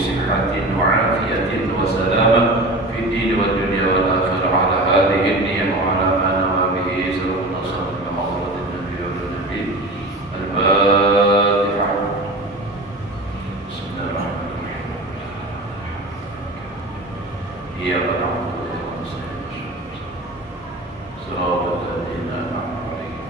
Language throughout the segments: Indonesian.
بصحة وعافية وسلامة في الدين والدنيا والآخرة على هذه النية وعلى ما نوى به سبب نصر محمد النبي والنبي. الفاتحة. بسم الله الرحمن الرحيم. إياك نعبد وإياك نستعين صراط الذين أنعمت عليهم.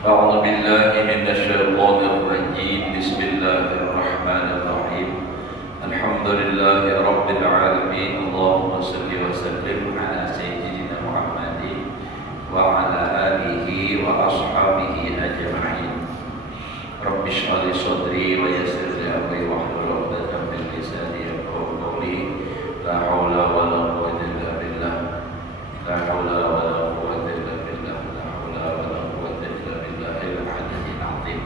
أعوذ بالله من الشيطان الرجيم. بسم الله الرحمن الرحيم. الحمد لله رب العالمين. اللهم صل وسلم على سيدنا محمد وعلى آله وأصحابه أجمعين. رب اشرح لي صدري ويسر لي أمري واحلل عقدة من لساني يفقهوا قولي. لا حول ولا قوة إلا بالله. لا حول ولا قوة إلا بالله. لا حول ولا قوة إلا بالله العلي العظيم.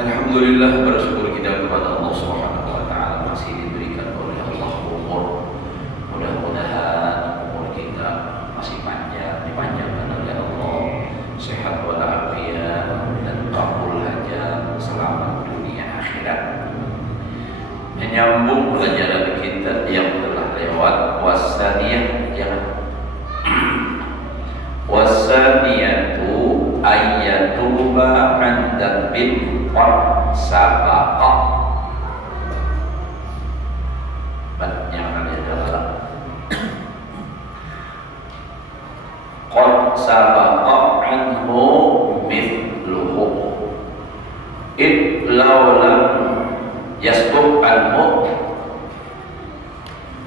Alhamdulillah, bersyukur kita kepada Allah Subhanahu wa taala masih diberikan oleh Allah umur. Mudah-mudahan umur kita masih panjang, dipanjangkan oleh Allah, sehat walafiat dan kabul hajat, selamat dunia akhirat. Menyambung pelajaran kita yang telah lewat, wasaniyah wasaniyatu ayyatuba an dzambin qad sabaqa. Yang adalah qad sabaqa anhu mithluhu id law lam yasbuq anhu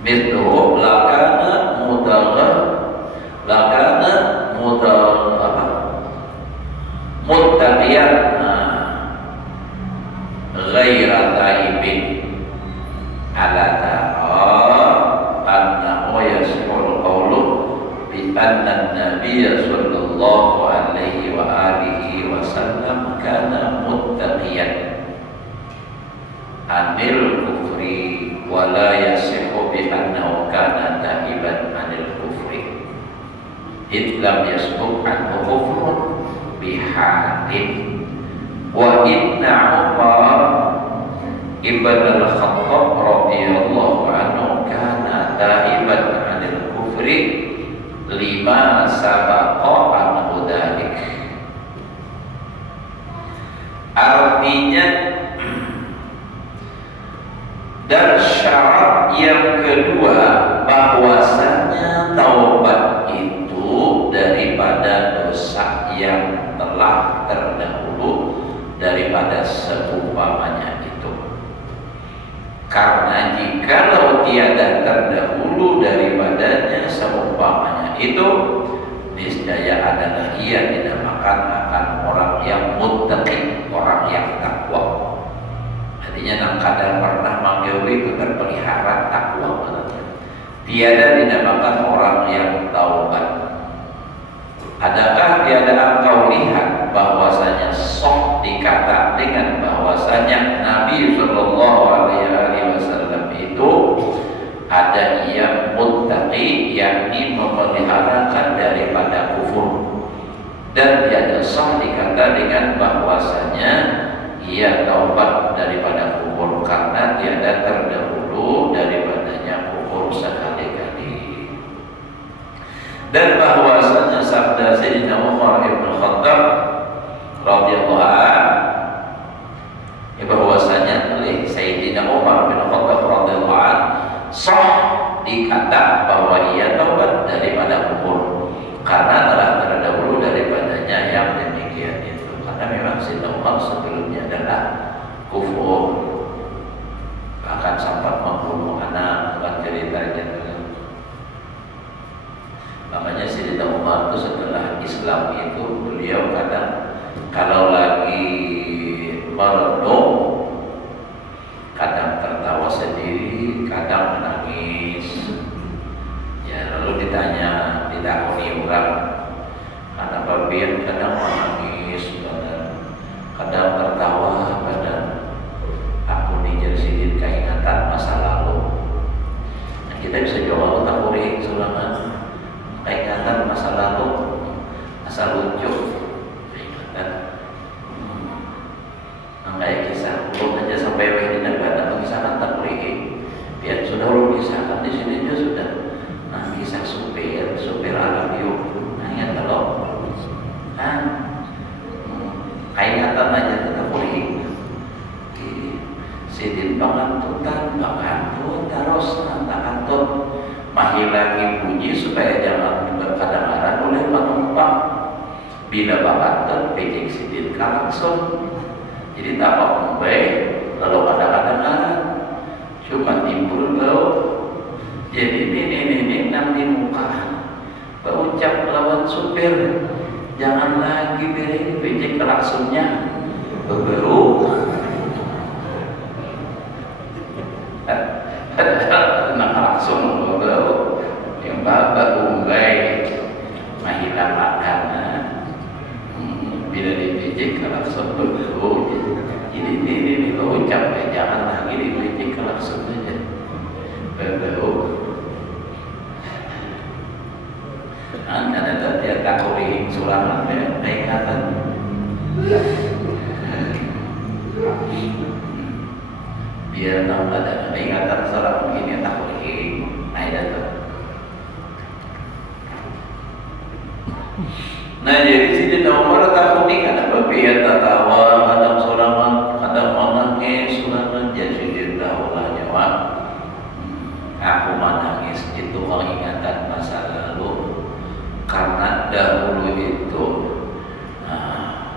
mithluhu lakana muttaqiyan ghaira taibin ala ta'a annahu yasmul qawlu bi anna nabiyya sallallahu alaihi wa alihi wa sallam kana muttaqiyan anil kufri wa la yasihu bi annahu kana taiban anil kufri idlam yasbuq anhu kufrun bihadin. Wa inna Umar ibn al-Khattab radhiyallahu anhu kana taiban anil kufri lima sabaqa anhu dzalik. Artinya, dan syarat yang kedua bahwasanya taubat itu daripada dosa yang telah terdahulu daripada seumpamanya itu. Karena jikalau tiada terdahulu daripadanya seumpamanya itu, niscaya adalah ia dinamakan akan orang yang muttaqi, orang yang takwa. Artinya nang kadang pernah manggil itu terpelihara takwa. Tiada dinamakan orang yang taubat. Adakah tiada engkau lihat bahwasanya sok dikata dengan bahwasanya Nabi Sallallahu Alaihi Wasallam itu ada yang muttaqi, yakni memeliharakan daripada kufur, dan tiada sok dikata dengan bahwasanya ia taubat daripada kufur karena tiada terdahulu daripadanya kufur sekali-kali. Dan bahwasanya sabda Sayyidina Umar ibn Khattab radhiyallahu anhu, bahwasanya oleh Sayyidina Umar bin Khattab radhiyallahu anhu sah dikata bahwa ia taubat daripada kufur karena telah terdahulu daripadanya yang demikian itu. Karena memang Sayyidina Umar sebelumnya adalah kufur, bahkan sempat membunuh anak, bukan ceritanya. Makanya Sayyidina Umar itu setelah Islam itu beliau kadang kalau lagi merenung, kadang tertawa sendiri, kadang menangis. Ya, lalu ditakoni orang, kenapa biar kadang menangis, kadang tertawa, kadang aku nih jadi keingatan masa lalu. Nah, kita bisa jawab takuri serangan keingatan masa lalu menghilangi bunyi supaya jangan kedengaran oleh penumpang. Bila bakat pejik sidin kalakson, jadi tak apa-apa lalu ada kedengaran, cuma timbul bau. Jadi ini nang di muka berucap lawan supir, jangan lagi beri pejik klaksonnya beru. Nak klakson beru yang babak unggai mahilang makan. Bila dipijik klakson beru, ini berucap jangan lagi dipijik klakson aja beru. Ada dia tak kuring sulaman peringatan. Biar tahu ada peringatan sulaman ini tak kuring. Ada tuh. Nah jadi sini nomor tak kuning ada biar tertawa, kadang sulaman, kadang menangis, sulaman jadi tahu lah nyawa. Aku menangis itu ingatan masa lalu. Karena dahulu itu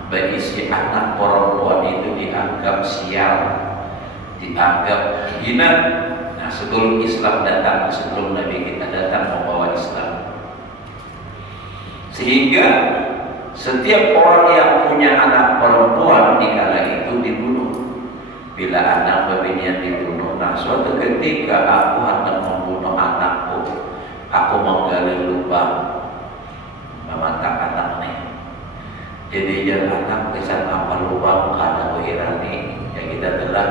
berisi anak perempuan itu dianggap sial, dianggap hina. Nah sebelum Islam datang, sebelum Nabi kita datang membawa Islam, sehingga setiap orang yang punya anak perempuan di kala itu dibunuh. Bila anak bebinian dibunuh, nah suatu ketika aku hendak membunuh anakku, aku menggali lubang memantap anak nih. Jadi jangan anak bisa apa lubang karena wirani yang kita telah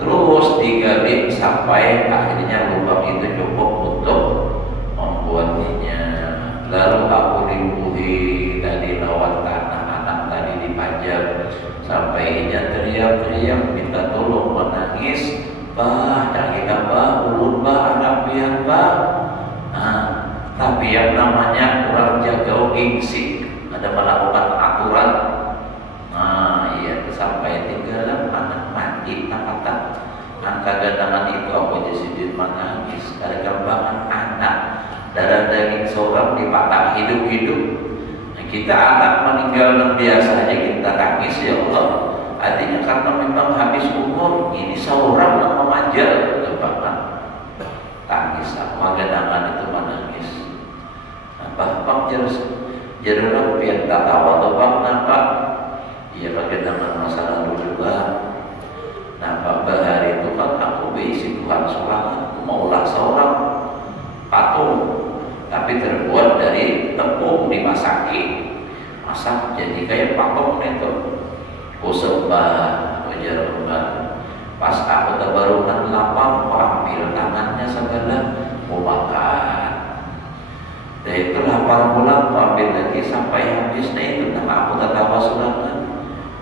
terus digali sampai akhirnya lubang itu cukup untuk membuatnya. Lalu aku limbuhi tadi lawan tanah anak tadi dipajak sampai ia teriak-teriak minta tolong menangis. Bah, jangan kita bah, ulun bah, anak pian bah. Tapi yang namanya kurang jaga gengsi, ada melakukan aturan. Iya sampai tinggal anak mati tak angka gandangan itu aku jadi menangis karena gambaran anak darah daging seorang dipatah hidup-hidup. Nah, kita anak meninggal biasa aja kita tangis ya Allah. Artinya karena memang habis umur ini seorang yang memanjal gambaran tangis aku gandangan itu menangis. Bapak jarang pian tak tahu atau bang nampak ia pakai nama masa lalu juga. Nampak bahari itu kan aku berisi Tuhan seorang, aku maulah seorang patung tapi terbuat dari tepung dimasaki, masak jadi kayak patung itu. Ku sembah, ku jarang. Pas aku terbarukan lapang, aku ambil tangannya segala mau makan. Dan itu lapar pulang, ambil lagi sampai habisnya itu. Nah aku ketawa sulangan.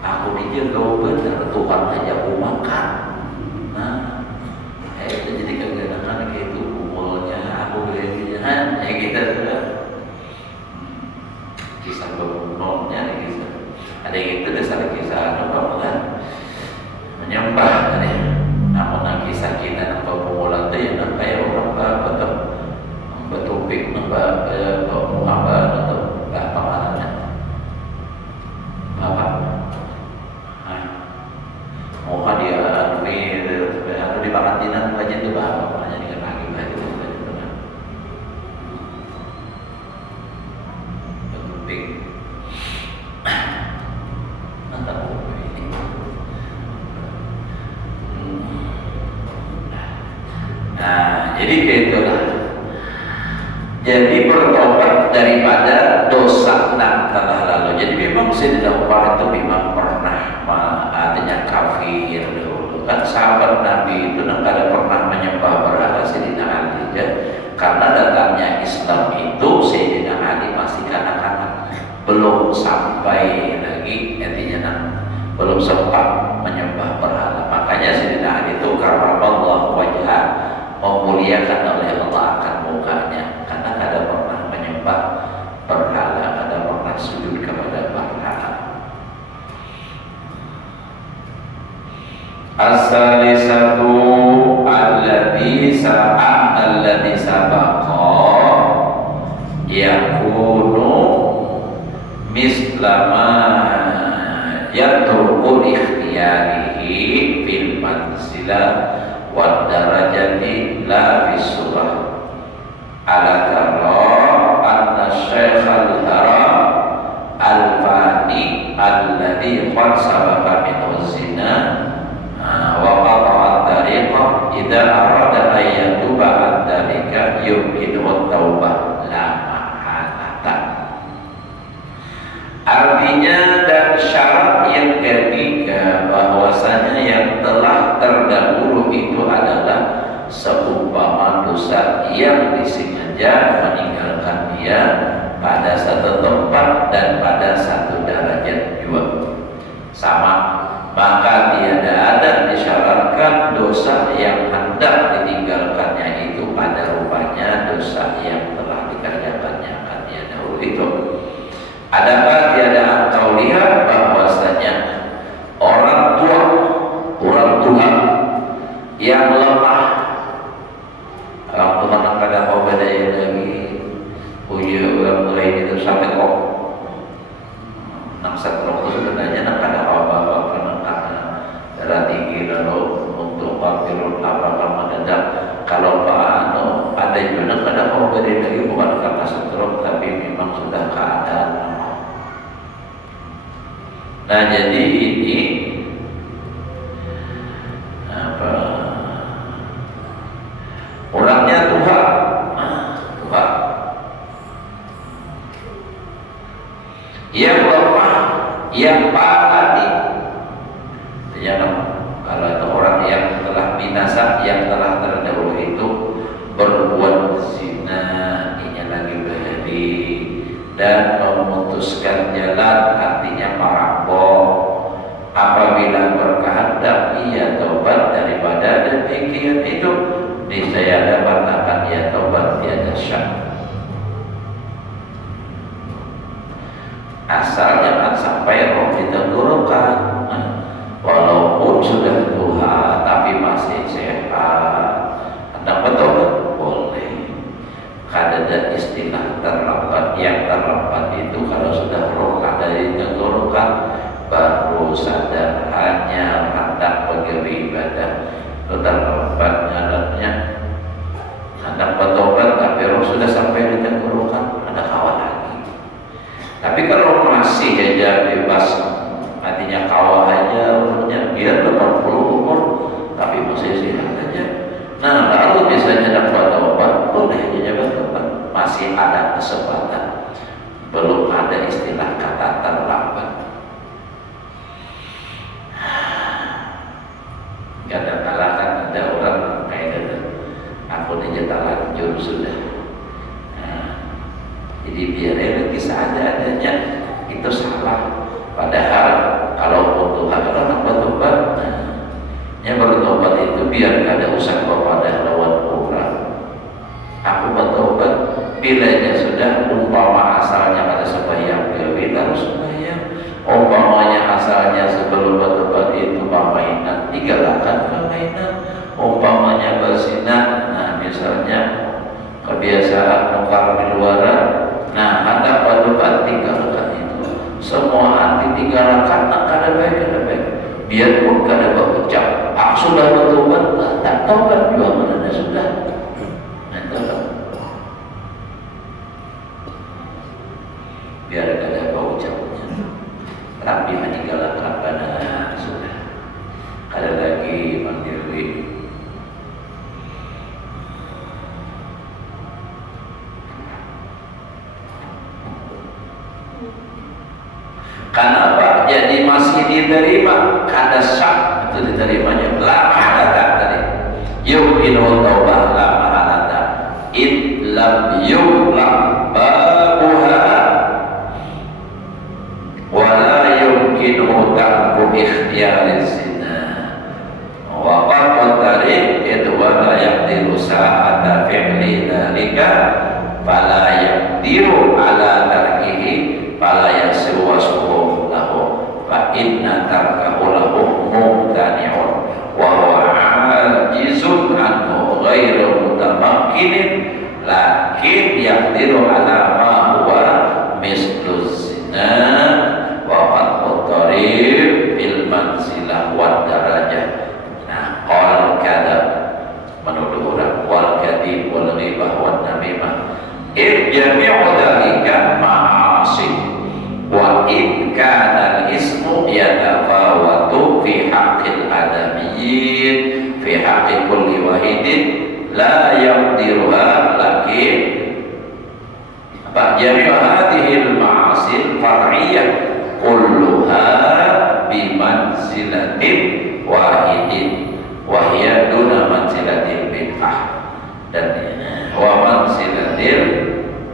Aku dijaga benar, Tuhan aja aku makan. Nah, itu jadi kegerangan kayak itu umurnya aku belinya. Ya kita sudah kisah berumurnya kisah. Ada yang itu dasar kisah apa kan? Menyembah tadi. Namun kisah kita nampak pemulaan itu yang kayak orang betul. Betupik Muhammad atau apa namanya Bapak mau hadiah atau di karantina aja itu Bapak makanya dengan lagi itu betupik mantap ini. Nah jadi gitulah. Jadi bertobat daripada dosa yang telah lalu. Jadi memang Sayyidina Umar itu memang pernah artinya kafir dulu. Kan sahabat Nabi itu tidak pernah menyembah berhala Sayyidina Ali ya. Karena datangnya Islam itu Sayyidina Ali masih kanak-kanak, belum sampai lagi artinya belum sempat menyembah berhala. Makanya Sayyidina Ali itu karramallahu wajhah, memuliakan oleh Allah akan mukanya. Karena ada pernah menyembah berhala, ada pernah sujud kepada berhala. As-salisatu alladhi sabaqa mislama yatrukul ikhtiyarihi fil manzilah wa darajati la bisurah ala tara anna syekhal haram al-fani alladhi qad sabaqa min zina wa qata'a tariqa idza arada an yatuba an dzalika yumkinu taubah la mahalata. Artinya dan syarat yang ketiga bahwasanya yang telah terdahulu itu adalah seumpama dosa yang disengaja meninggalkan dia pada satu tempat dan pada satu derajat juga sama, maka tiada ada disyaratkan dosa yang hendak ditinggalkannya itu pada rupanya dosa yang telah dikerjakannya dia dahulu itu. Adakah tiada engkau lihat bahwasanya orang tua yang lemah, orang tua nak kada kau bedanya lagi uji orang lain itu sampai kok nak seterus itu sebenarnya nak kada kau bawa karena darah tinggi lalu untuk papirun apa mendadak kalau ada juga kada kau bedanya lagi bukan karena seterus tapi memang sudah keadaan. Nah jadi ini orangnya Tuhan yang lemah, yang paladi. Kalau itu orang yang telah binasa, yang telah terdahulu itu berbuat zina, ini lagi berhenti dan memutuskan jalan, artinya merampok. Apabila berkehendak ia tobat daripada demikian itu, niscaya dapat akan ia tobat tiada syak. Asal jangan sampai roh ditenggorokan, walaupun sudah tua tapi masih sehat, hendak bertobat boleh. Kada istilah terlambat, yang terlambat itu kalau sudah roh ada ditenggorokan baru sadar hanya hendak pergi ibadah, terlambat ngarannya hendak bertobat tapi roh sudah sampai di tenggorokan, ada kawan lagi. Tapi kalau masih aja bebas, artinya kawah aja umurnya biar 80 umur tapi masih sehat aja, nah lalu misalnya dapat tobat boleh aja bertobat, masih ada kesempatan, belum ada istilah kata terlambat. Kadang-kadang kan ada orang kayak gitu, aku aja terlanjur sudah. Jadi biarnya lagi seadanya itu salah. Padahal kalau Tuhan orang bertobat, yang bertobat itu biar kada usah kepada lawan orang. Aku bertobat bilanya sudah umpama asalnya pada sembahyang gawe harus sembahyang. Umpamanya asalnya sebelum bertobat itu permainan, tinggalkan permainan. Umpamanya berzinah, nah misalnya kebiasaan nukar di luaran, nah hendak bertobat tinggalkan itu. Semua arti tinggalkan, nak kada baik. Biarpun kada berucap, aku sudah bertobat, tak tobat juga mana sudah. Biar kada berucapnya, tapi meninggalkan pada sudah. Kada lagi mandiri. Kenapa? Jadi masih diterima, kada syak itu diterimanya. La mahalata tadi. Yumkinu taubah la mahalata. Id lam yughlaq babuha wa la yumkinu tarku ikhtiyari zina. Wa qad tariq itu wa la yaqdiru sa'ata fi'li dhalika fala yaqdiru ala tarkihi fala yasiru wasfuhu lahu fa inna tarkahu lahu mumtani'un wa huwa ajizun anhu ghairu mutamakkinin lakin yaqdiru ala ma huwa mislu zina jami'u dzalika ma'asi wa in kana al-ismu yatafawatu fi haqqil adamiyyin fi haqqi kulli wahidin la yaqdiruha lakin jami'u hadhil ma'asil far'iyyah kulluha bimanzilatin wahidin wa hiya duna manzilatil bid'ah dan wa manzilatil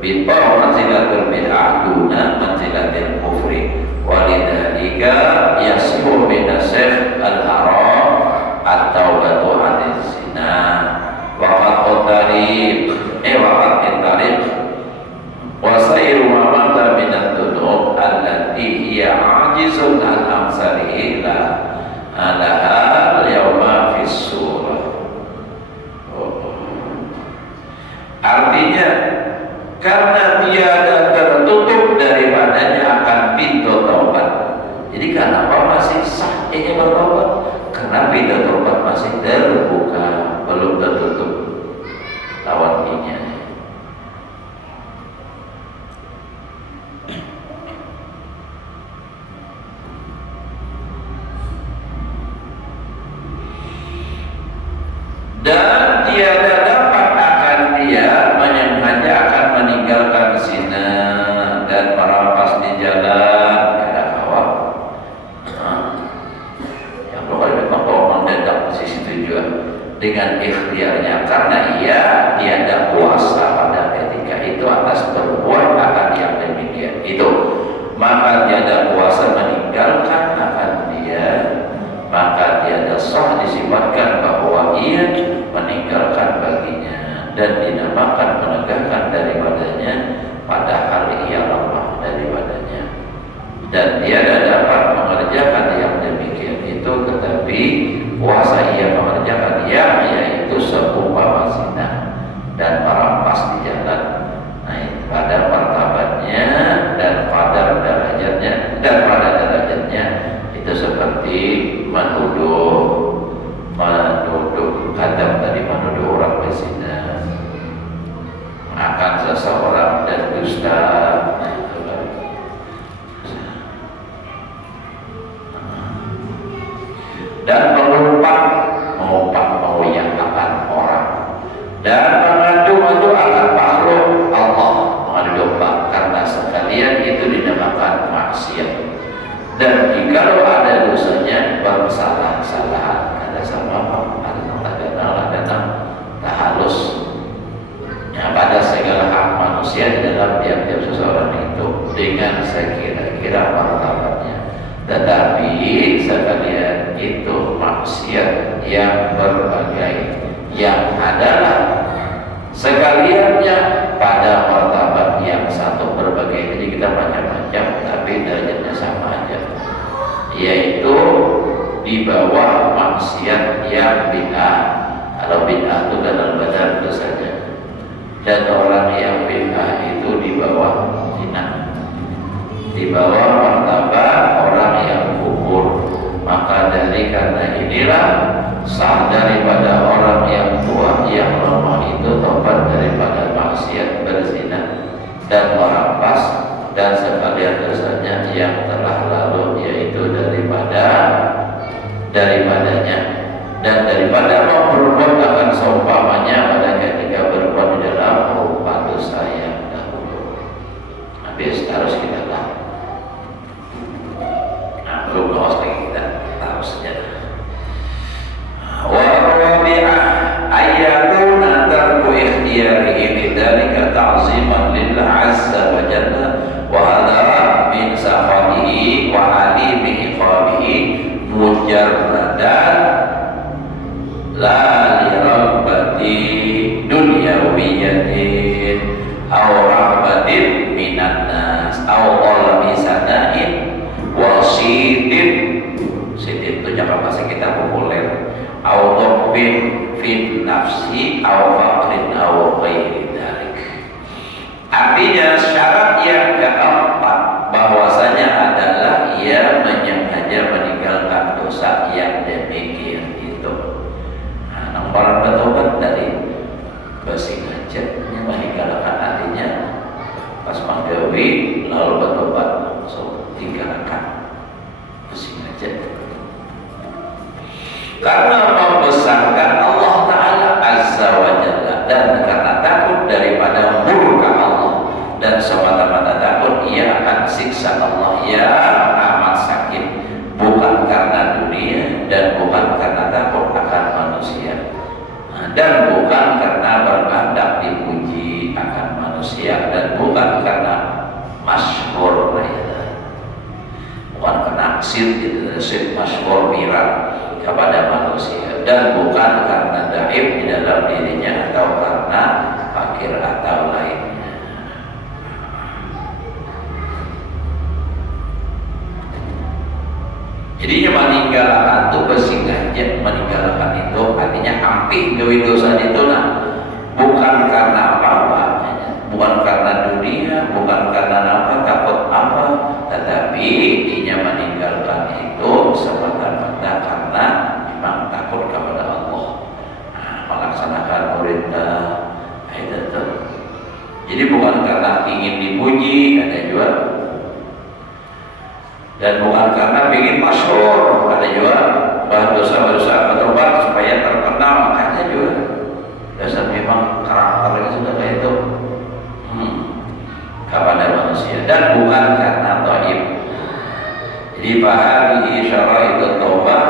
bid'ah manzilatul bid'ah duna manzilatil kufri walidzalika yasbu min asy-syekh al-haram at-taubatu 'anil zina wa qad tarikh wa sayru ma mata min ad-dunub allati hiya 'ajizun an amsalihi laha al-yawma fi surah. Artinya karena tiada tertutup daripadanya akan pintu taubat. Jadi kenapa masih sah ini bertaubat? Karena pintu taubat masih terbuka, belum tertutup lawan inya. Dan tiada dapat akan dia hanya akan meninggalkan zina dan merampas di jalan kada awak. Yang pokoknya memang kalau mendadak di situ juga dengan ikhtiarnya karena ia tiada kuasa pada ketika itu atas berbuat akan yang demikian itu, maka tiada kuasa meninggalkan akan dia, maka tiada sah disifatkan bahwa ia meninggalkan baginya dan dinamakan menegakkan daripadanya padahal ia lemah daripadanya, dan tiada dapat mengerjakan yang demikian itu tetapi kuasa ia mengerjakan yang yaitu seumpama zina dan merampas di jalan. Nah, pada martabatnya dan pada derajatnya itu seperti menuduh kadang tadi menuduh orang berzina, akan seseorang dan dusta, dan mengoyak-akan orang dan mengadu-adu akan makhluk Allah, mengadu domba karena sekalian itu dinamakan maksiat. Dan jikalau ada dosanya bersalah-salahan kada sama ada tahalus pada segala hak manusia di dalam tiap-tiap seseorang itu dengan sekira-kira martabatnya, tetapi sekalian itu maksiat yang berbagai yang adalah sekaliannya pada martabat yang satu berbagai. Jadi kita macam-macam tapi derajatnya sama aja, yaitu di bawah maksiat yang bid'ah. Kalau bid'ah itu dalam badan dosanya, dan orang yang bid'ah itu di bawah zina, di bawah martabat orang yang kufur. Maka karena inilah sah daripada orang yang tua yang lemah itu tobat daripada maksiat berzina dan merampas dan sekalian dosanya yang telah lalu, yaitu daripadanya dan daripada berbuat akan seumpamanya pada ketika berbuat di dalam rupa dosa yang dahulu. Habis harus kita tahu. Nah, belum lolos lagi kita tahu saja. Wa rabi'ah ayyakuna tarku ikhtiyarihi bidzalika ta'ziman lillah azza wa jalla wa hadha min safarihi wa alimi iqabihi mujarradan la lirabbati dunyawiyatin aw rahbatin minan nas aw qalbi sanain wa sidin itu cara bahasa kita populer, aw dhabbin fin nafsi aw faqrin aw ghairi dzalik. Artinya syarat yang keempat bahwasanya adalah ia menyengaja meninggalkan dosa yang demikian itu. Orang bertobat dari bersengaja meninggalkan, artinya Badawi lalu bertobat langsung tinggalkan pusing aja. Karena membesarkan Allah Ta'ala Azza wa Jalla, dan karena takut daripada murka Allah, dan semata-mata takut ia akan siksa Allah yang amat sakit, bukan karena dunia dan bukan karena takut akan manusia, dan bukan karena berkehendak dipuji akan manusia, dan bukan karena masyhur, bukan karena aksir masyhur viral kepada manusia, dan bukan karena daib di dalam dirinya atau karena fakir atau lainnya. Jadi meninggalkan itu bersengaja, meninggalkan itu artinya hampir gawe dosa itu bukan karena apa-apa, bukan karena dunia, bukan karena apa, takut apa, tetapi dia meninggalkan itu semata-mata karena memang takut kepada Allah, melaksanakan perintah itu. Jadi bukan karena ingin dipuji, ada juga, dan bukan karena ingin masyhur, ada juga, dosa-dosa bertobat supaya terkenal, ada juga. Dasar memang karakternya sudah kayak itu kepada manusia, dan bukan karena thayyib. Jadi bahagi syara'itut taubah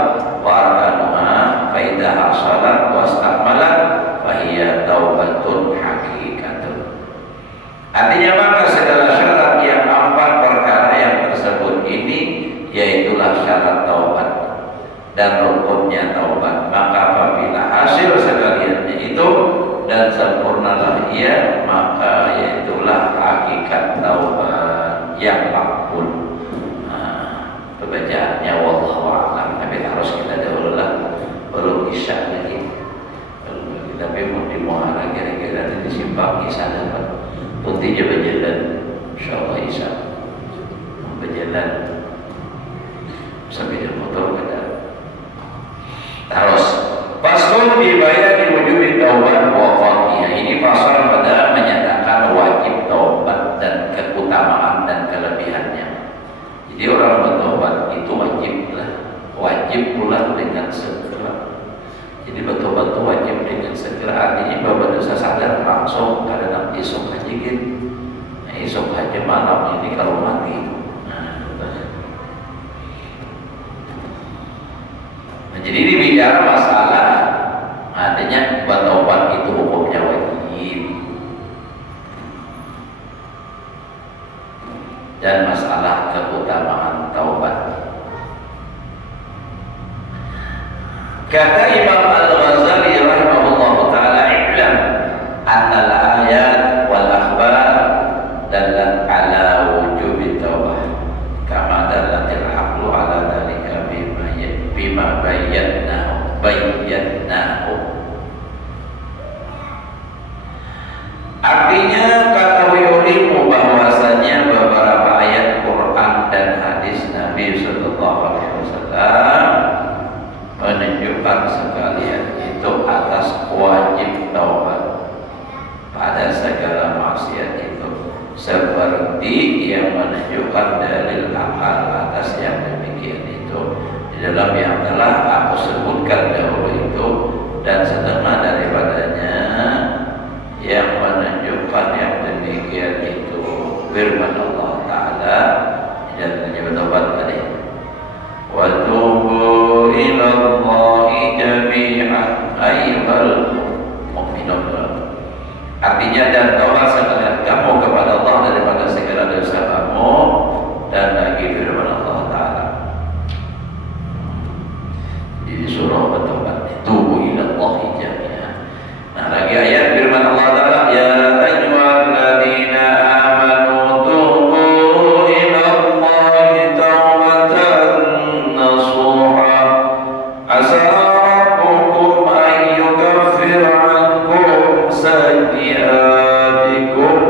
wa arkanuha fa idza hasalat wa istakmalat fa hiya taubatun haqiqatun. Artinya maka segala syarat yang 4 perkara yang tersebut ini yaitulah syarat taubat dan rukunnya taubat. Maka apabila hasil sekaliannya itu dan sempurnalah ia, maka yaitulah hakikat taubat yang makbul. Bacaannya wallahu a'lam, tapi harus kita dahululah belum isya lagi. Tapi mau di muara kira-kira di simpang isya dapat putihnya berjalan, insyaallah isya berjalan sampai di motor ada. Terus pasal dibayar di wujud taubat wa fadhiyah. Ini pasal pada menyatakan wajib taubat dan keutamaan dan kelebihannya. Jadi orang bertobat itu wajib pula dengan segera. Jadi bertobat itu wajib dengan segera. Artinya bahwa dosa sadar langsung karena esok aja gitu. Esok aja malam ini kalau mati. Jadi ini bicara masalah artinya bertobat itu hukumnya wajib, dan masalah keutamaan taubat. Kata Imam Al-Ghazali rahimahullah ta'ala, i'lam anna al-ayat wal akhbar dallat ala wujubi taubah kama dallatil aqlu ala dhalika bima bayyanahu. Artinya ketahui olehmu bahwasanya beberapa ayat Quran dan hadis Nabi sallallahu alaihi wasallam menunjukkan sekalian itu atas wajib taubat pada segala maksiat itu, seperti yang menunjukkan dalil akal atas yang demikian itu di dalam yang telah aku sebutkan dahulu itu, dan setengah daripadanya yang menunjukkan yang demikian itu firman Allah Ta'ala dan bertobat tadi, wa tubu ilallahi jami'an ayyuhal mu'minun. Artinya dan taubat sekalian kamu kepada Allah daripada segala dosa kamu, dan lagi firman Allah Ta'ala di surah bertobat, tubu ilallahi jami'an. Nah lagi ayat firman Allah Ta'ala, ya ayyuhalladzina amanu tubu ilallahi taubatan nasuha asa rabbukum an yukaffir ankum sayyiatikum.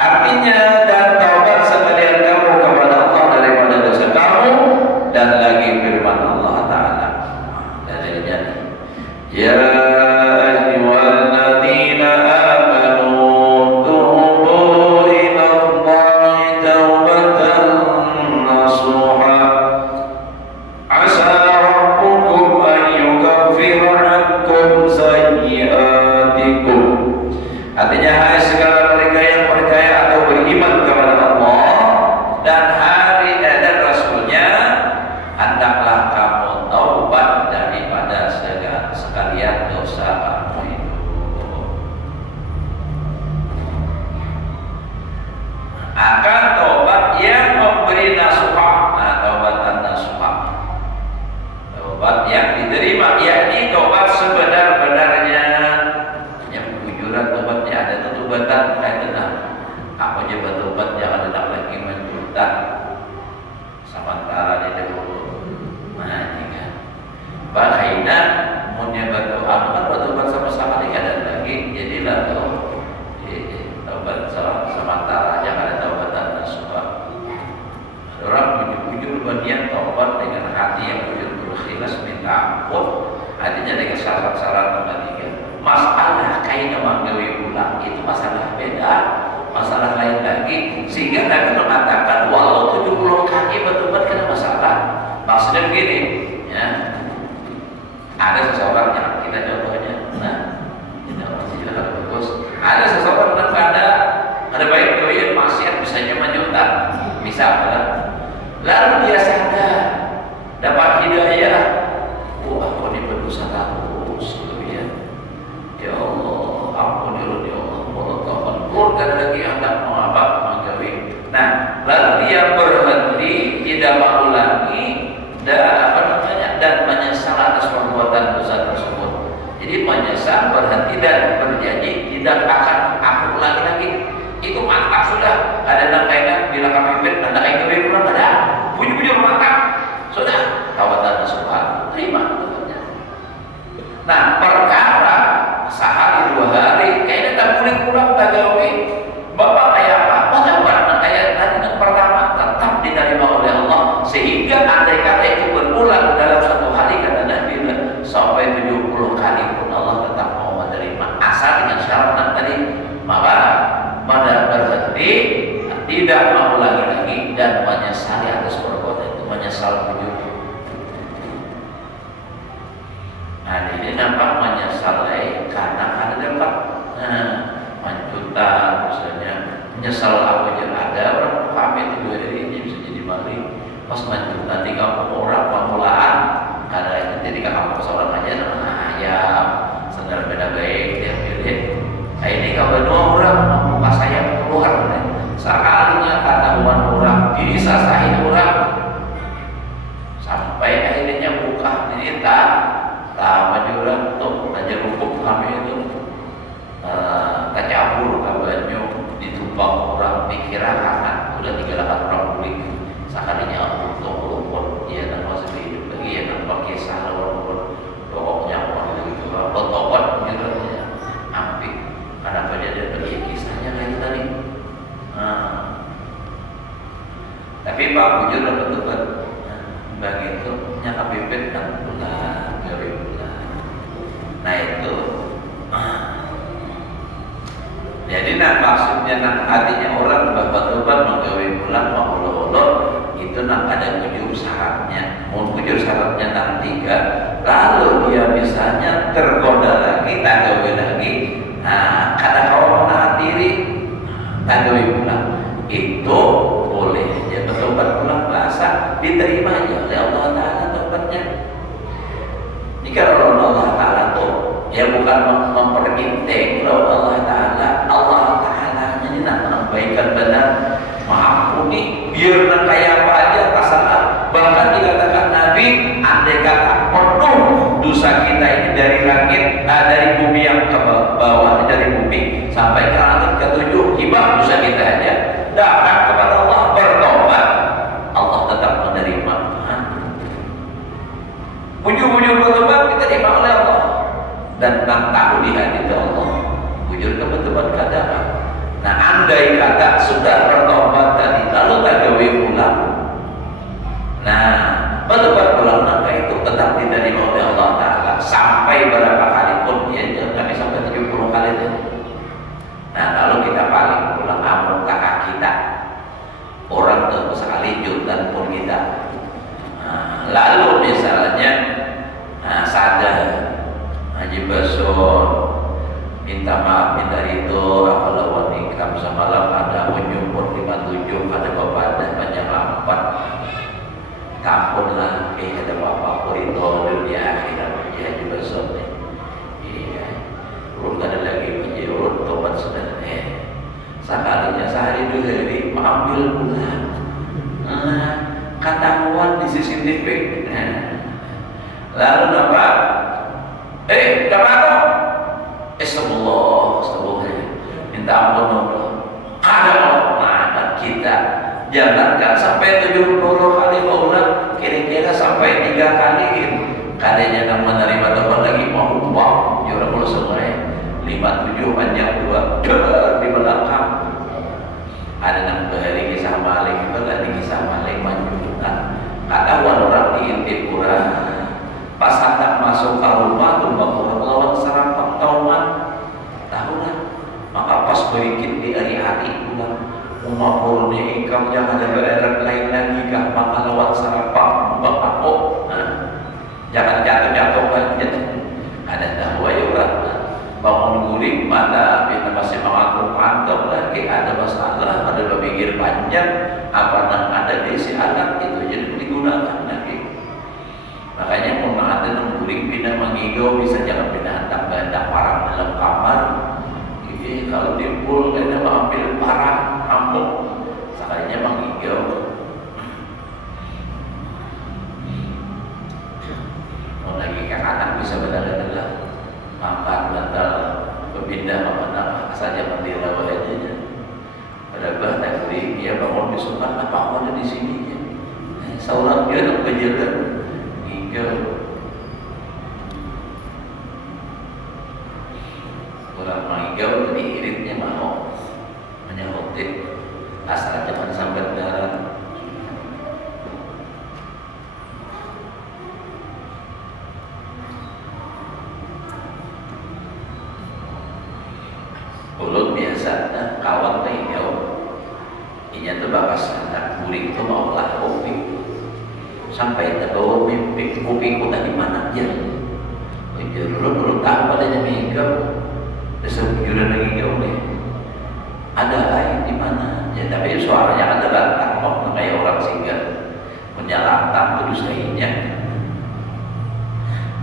Artinya dan taubat sekalian kamu kepada Allah daripada dosa kamu, dan lagi firman Allah Ta'ala dalilnya, ya ayyuhalladzina ampun. Artinya dengan syarat-syarat ketiga. Masalah kain manggawi ulang itu masalah beda, masalah lain lagi. Sehingga Nabi mengatakan walau 70 kali betul-betul kena masalah. Maksudnya begini, ya. Ada seseorang yang kita contohnya, nah, kita masih bagus. Ada seseorang yang ada baik doyan maksiat misalnya menyutak, misalnya, lalu dia sadar dapat hidayah, aku ini berdosa terus, ya Allah, ampunilah ya Allah, Allah lagi yang tak mau apa menggawi. Nah, lalu dia berhenti, tidak mengulangi dan menyesal atas perbuatan dosa tersebut. Jadi menyesal, berhenti dan berjanji tidak akan aku ulangi lagi. Itu mantap sudah. Ada nangkainya bila kami pipit, ada kain kami pulang ada. Punya mantap. Sudah. Tawatan Subhan terima. Nah, perkara sehari 2 hari kayaknya tak boleh pulang tak gawe. Bapak kayak apa? Bapak kayak tadi yang pertama tetap diterima oleh Allah, sehingga andai kata itu berulang dalam 1 hari kata Nabi sampai 70 kali pun Allah tetap mau menerima, asal dengan syarat tadi maka pada berhenti, tidak mengulangi lagi dan menyesali atas perbuatan itu, menyesal bujur. Nah, ini nampak menyesal karena ada dapat menjuta misalnya, menyesal apa yang ada orang pamit juga ini bisa jadi maling pas menjuta 30 orang pemulaan karena itu ketika kamu seorang aja ayam sedang beda baik dia pilih. Nah, ini kalau 2 orang membuka saya keluar sekalinya ketahuan orang disasahin orang sampai akhirnya buka ini maju orang tuh aja rumput kami itu kacabur kabarnya ditumpang orang dikira kangen udah 3 orang kulit sekalinya untuk rumput dia dan masih hidup lagi ya dan pakai salah orang pokoknya orang itu betot gitu ya ampik kenapa dia bagi kisahnya kayak tadi. Tapi Pak Bujur betul-betul bagi itu nyata bibit dan bulan gawe bulan. Nah itu jadi maksudnya artinya orang betul-betul menggawe bulan mau itu ada bujur syaratnya. Mau bujur syaratnya 3 lalu dia misalnya tergoda lagi tak gawe lagi. Nah, kadang kalau menahan diri tak gawe bulan itu boleh ya bertobat pulang bahasa diterima aja oleh Allah Ta'ala tobatnya. Jika Allah Ta'ala tuh ya bukan memperintah Allah Ta'ala, Allah Ta'ala ini nak menambahkan benar mengampuni biar nak kayak apa aja terserah. Bahkan dikatakan Nabi andai kata penuh dosa kita ini dari langit dari bumi yang ke bawah dari bumi sampai ke langit ke-7 hibah dosa kita aja datang kepada Allah bertobat, Allah tetap menerima. Bujur-bujur bertobat kita diterima oleh Allah dan tak tahu di hati Allah bujur kebetulan kadang. Nah, andai kata sudah bertobat tadi lalu tak gawe ulang, nah bertobat ulang maka itu tetap diterima oleh Allah Ta'ala sampai berapa kali pun ya kami sampai 70 kali itu. Nah, lalu kita paling pulang amal kakak kita orang tuh sekali dan pun kita. Nah, lalu misalnya sadar Haji Basur minta maaf minta itu kalau nikam semalam ada menyumpur 57 ada bapak ada banyak 4 tampunlah ada bapak itu dunia akhirat ya Haji Basur nih. Iya belum ada lagi menjurut tobat sudah sekalinya sehari 2 hari mengambil bulan ketahuan di CCTV. Lalu nampak dapat astagfirullah minta ampun Allah ada Allah kita jangankan sampai 70 kali paulah kira-kira sampai 3 kali kadanya yang menerima tobat lagi mau uang ya orang semua 57 banyak 2 di belakang ada yang bahari kisah maling ada kisah maling manjutan katahuan orang diintip kurang pas hantar masuk ke rumah tuh bapak lawan sarapan tauman tahu lah. Maka pas berikit di hari-hari pulang umat burungnya ikam jangan ada bererek lain lagi kah maka lawan sarapan bapak jangan jatuh-jatuh aja. Ada tahu aja orang bangun guling mana kita masih mengaku mantap lagi ada masalah ada berpikir panjang apa yang ada di si anak itu jadi digunakan lagi. Makanya mau ada yang guling pindah mengigau bisa jangan pindah hendak banyak parang dalam kamar. Jadi kalau timbul kena ambil parang amuk sekalinya mengigau. Mau lagi kan anak bisa benar-benar makan batal berpindah mana saja mendira wajahnya. Berabah tak beli dia bangun besok kan apa ada di sini. Seorang dia nak berjalan hingga orang menghingga jadi iritnya mau menyebutin asal jangan sampai darah. Ulut biasa kawan tengok ini tuh bakas anak guring tuh mau lah kopi sampai terbawa mimpi kopi ku tadi mana aja belum tahu adanya minggu besok juran lagi jauh nih ada lain di mana ya tapi suaranya ada bantang mau kayak orang singgah punya lantang terus lainnya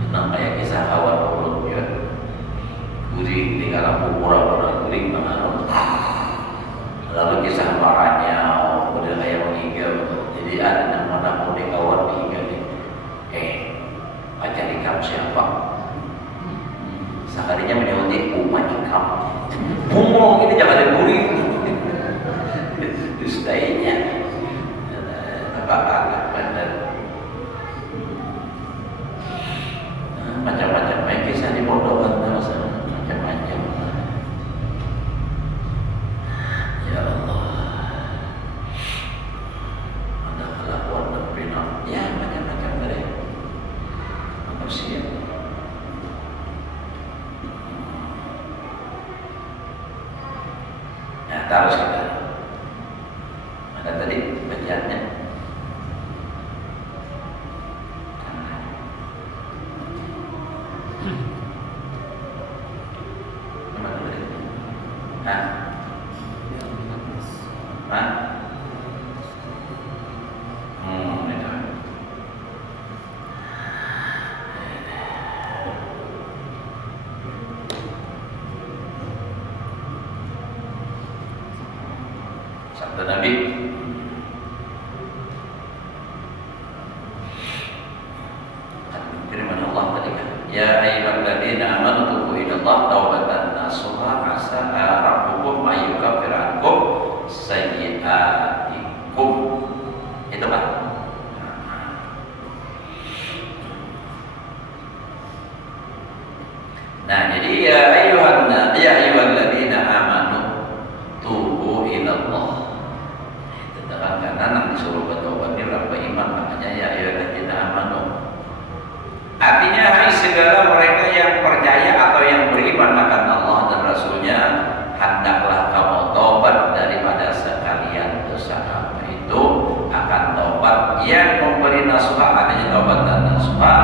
tentang kayak kisah kawan ulut ya guring di dalam pura-pura guring mengarut lalu kisah marahnya udah kayak meninggal jadi ada nama mau dikawan meninggal pacar ikam siapa sekalinya menyebut umat ikam ngomong ini jangan ada guring dustainya apa anak benar macam-macam kisah di bodohan macam-macam. Ya Allah, ada kelakuan dan perilaku, ya macam-macam dari manusia. Nah, terus kita ada tadi bacaannya. Sabda Nabi firman Allah tadi kan ya ayyuhalladzina amanu tubu ilallah taubatan nasuha asa rabbukum ayyukaffir ankum sayyi'atikum itu Pak. Nah jadi ya ayyuhalladzina amanu tubu ilallah karena nanti disuruh bertobat ini orang beriman makanya ya ayyuhalladzina amanu artinya hai segala mereka yang percaya atau yang beriman akan Allah dan Rasulnya hendaklah kamu tobat daripada sekalian dosa kamu itu akan tobat yang memberi nasuha adanya tobat dan nasuha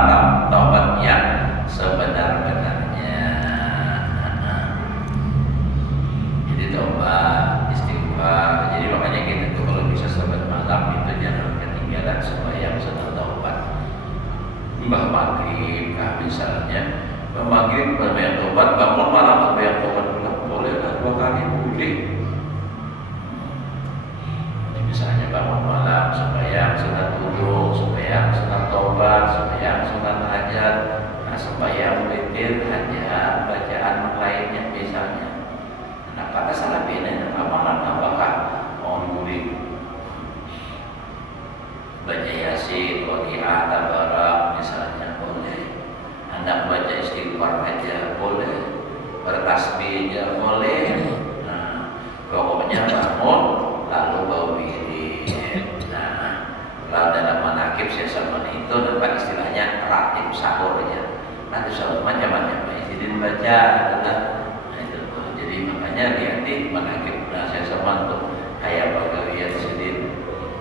tobat yang sebenar-benarnya. Jadi tobat istighfar jadi makanya kita tuh kalau bisa salat malam itu jangan ketinggalan sembahyang setelah taubat mbah maghrib misalnya mbah maghrib sembahyang taubat bangun malam sembahyang taubat boleh lah 2 kali boleh. Misalnya bangun malam sembahyang sunat wudu sembahyang sunat taubat sembahyang sunat hajat sembahyang witir hajat bacaan lainnya misalnya. Nah pada salah bedanya amalan apakah mohon guling baca yasin, waqi'ah, tabarak misalnya boleh. Anda baca istighfar aja boleh, bertasbih aja boleh. Nah, pokoknya bangun lalu bau wirid. Nah, kalau dalam manakib saya sama itu dapat istilahnya ratib sahur aja. saja adalah nah, itu tuh. Jadi makanya hati-hati menakib saya sama untuk kayak pegawai sedih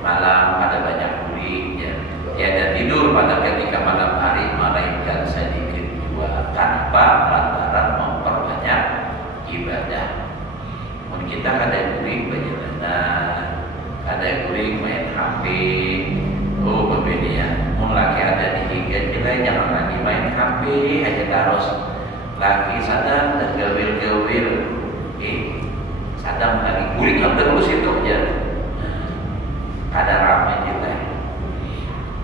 malam ada banyak kuring ya. Tiada tidur pada ketika malam hari melainkan sedikit jua. Kenapa? Lantaran memperbanyak ibadah. Mungkin kita ada kuring perjalanan, ada kuring main HP. Oh berbeda ya. Mungkin laki ada di hingga kita jangan lagi main HP aja terus. Laki sadar dan gawil-gawil. Sadar lagi kuring terus itu aja. Ada ramai juga.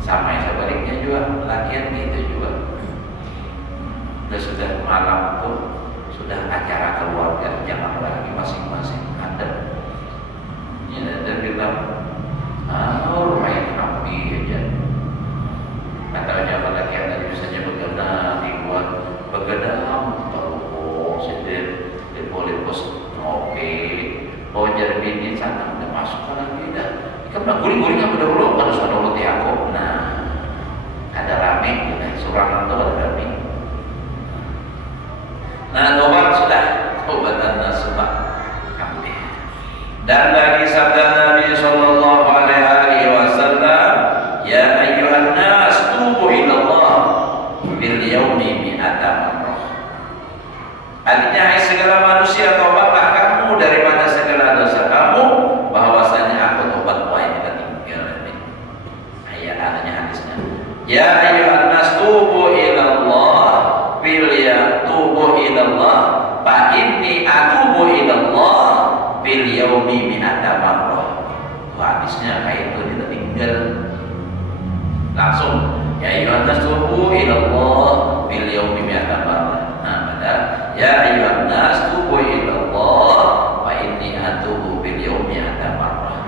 Sama yang sebaliknya juga latihan gitu juga. Sudah malam tuh sudah acara keluarga jangan lagi masing-masing ada. Ya dan bilang main HP aja. Atau jangan latihan tadi misalnya begadang dibuat begadang terus sedih boleh pos ngopi jadi bini sana udah masuk lagi dah. Kan guling-guling apa dulu harus ada roti aku. Nah, ada rame, surang itu ada rame. Nah, tobat sudah, tobatan nasuha. Dan lagi sabda Nabi sallallahu alaihi wasallam, ya ayyuhan nas tubu ila Allah bil yaumi mi'ata marrah. Artinya hai segala manusia tobatlah kamu daripada segala dosa kamu, bahwasanya aku tobat wahai kita tinggal ini. Ayat adanya hadisnya. Ya ayyuhan nas tubu ila Allah bil ya tubu ila Allah fa inni atubu ila Allah bil yaumi mi'ata marrah. Hadisnya kayak itu kita tinggal langsung. Ya ayyuhan nas tubu ila Allah bil yaumi mi'ata marrah. Ya ayyuhan nas tubu ila Allah wa inni atubu bil yaumi mi'ata marrah.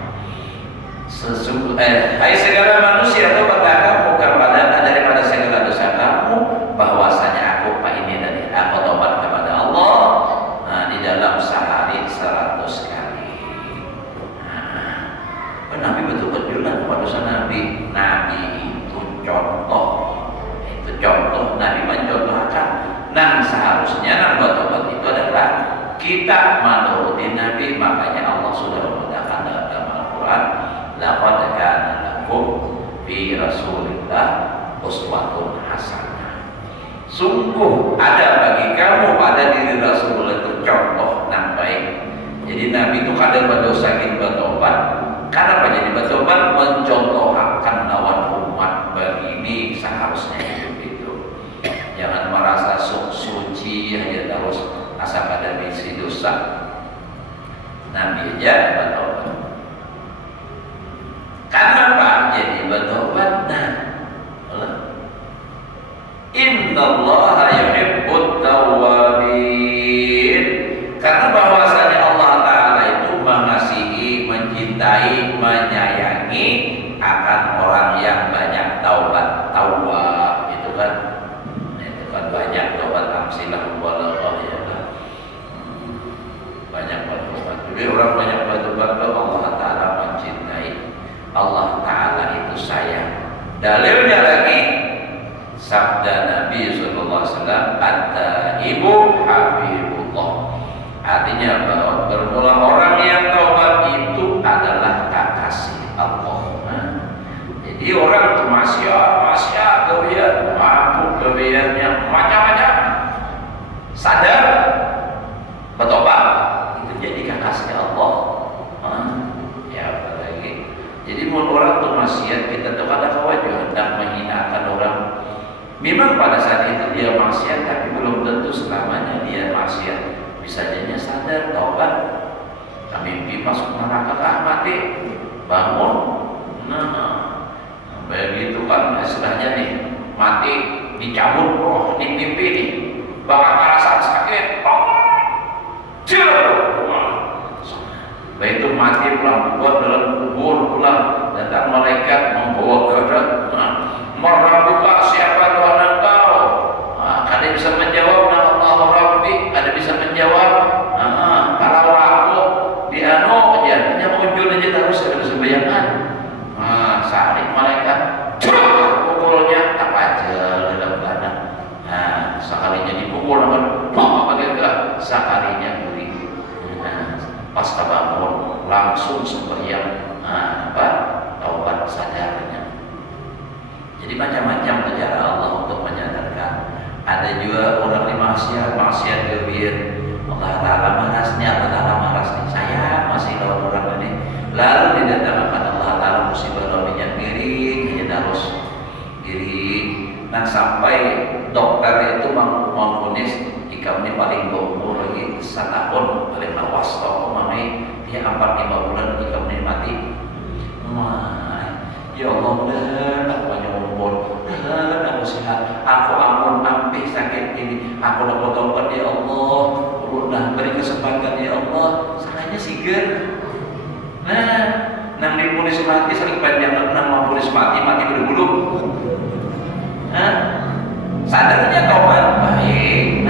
Hai segala manusia tobatlah kamu kepada daripada segala dosa kamu, bahwasanya aku ini tadi aku tobat kepada Allah di dalam sehari 100 kali. Nabi betul-betul kepada dosa Nabi. Nabi itu contoh. Itu contoh. Nabi mencontohkan. Nah seharusnya nambah tobat itu adalah kita menuruti Nabi. Makanya Allah sudah memudahkan dalam Al-Quran, laqad kana lakum fi Rasulillah uswatun hasanah. Sungguh ada bagi kamu pada diri Rasulullah itu contoh yang baik. Jadi Nabi itu kadang berdosa ingin bertobat. Karena jadi bertobat mencontohkan lawan umat begini seharusnya hidup itu. Jangan merasa suci hanya terus asal ada misi dosa. Nabi aja bertobat. Kenapa jadi bertobat? Nah, innallaha yuhibbut tawwabin. Karena bahwasanya Allah Ta'ala itu mengasihi, mencintai, menyayangi akan orang yang banyak taubat. Tawwab itu kan banyak taubat amsilah wallah ya kan. Banyak bertobat. Jadi orang banyak bertobat ke Allah Ta'ala mencintai. Allah Ta'ala itu sayang. Dalilnya lagi sabda Nabi SAW, at-taibu habibullah. Artinya bahwa bermula orang yang taubat itu adalah kekasih Allah. Jadi orang itu maksiat, kebiasaan, mabuk, kebiasaannya macam-macam, sadar, bertobat, itu jadi kekasih Allah. Ya apalagi. Jadi mau orang itu maksiat, kita tuh ada kewajiban hendak menghinakan orang. Memang pada saat itu dia maksiat, tapi belum tentu selamanya dia maksiat. Bisa jadinya sadar, taubat, mimpi masuk neraka mati, bangun, begitu kan istilahnya nih, mati dicabut roh di mimpi nih, bakal perasaan sakit, begitu mati pulang buat dalam kubur pulang, datang malaikat membawa kerat, meragukan siapa Tuhan engkau? Ada bisa menjawab, Allah Rabbi. Ada bisa menjawab, kalau aku di anu aja, hanya muncul aja terus ada sembayangan. Saat malaikat pukulnya apa aja dalam tanah. Sekalinya dipukul apa seharinya beri. Pas bangun langsung sembahyang, taubat sadarnya. Jadi macam-macam cara Allah untuk menyadarkan. Ada juga orang di maksiat gebir. Allah Ta'ala marasnya, Allah Ta'ala marasnya. Saya masih lawan orang ini. Lalu didatangkan Allah Ta'ala musibah lawannya miring, hanya terus miring. Nah sampai dokter itu memvonis jika ini paling berumur lagi 1 tahun paling lawas toko mami dia 4-5 bulan jika ini mati. Ya Allah dan aku banyak umur dan aku sehat, aku ampun ambil sakit ini, aku dapat taubat ya Allah, udah beri kesempatan ya Allah, salahnya sigar. Nang dipunis mati saling panjang, nang mempunis mati berbulu. Sadarnya taubat baik.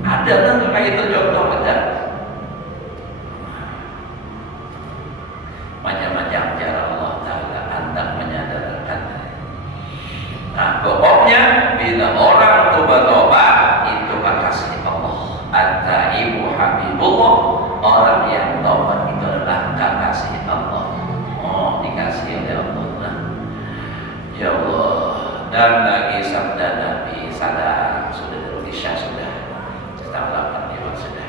Ada kan kayak itu contoh ada. Macam-macam cara Allah Ta'ala hendak menyadarkan. Pokoknya bila orang tobat itu kasih Allah. At-taibu habibullah, orang yang taubat itu adalah kasih Allah. Dikasih oleh Allah. Ya Allah. Dan lagi sabda Nabi sadar sudah Indonesia sudah setengah 8 lewat sudah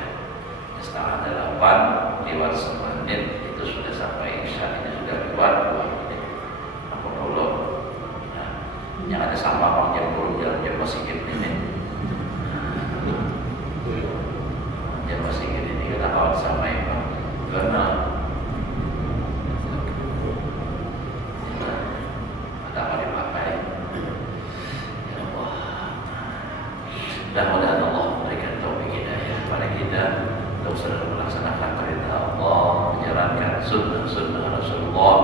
setengah 8 lewat 9 menit itu sudah sampai Isya ini sudah lewat 2 menit. Aku dulu yang ada sampah jam 10 jam masih ini jam masih ini kita kawat sama itu karena ada apa dipakai. Mudah-mudahan Allah memberikan taufik hidayah kepada kita untuk selalu melaksanakan perintah Allah, menjalankan sunnah Rasulullah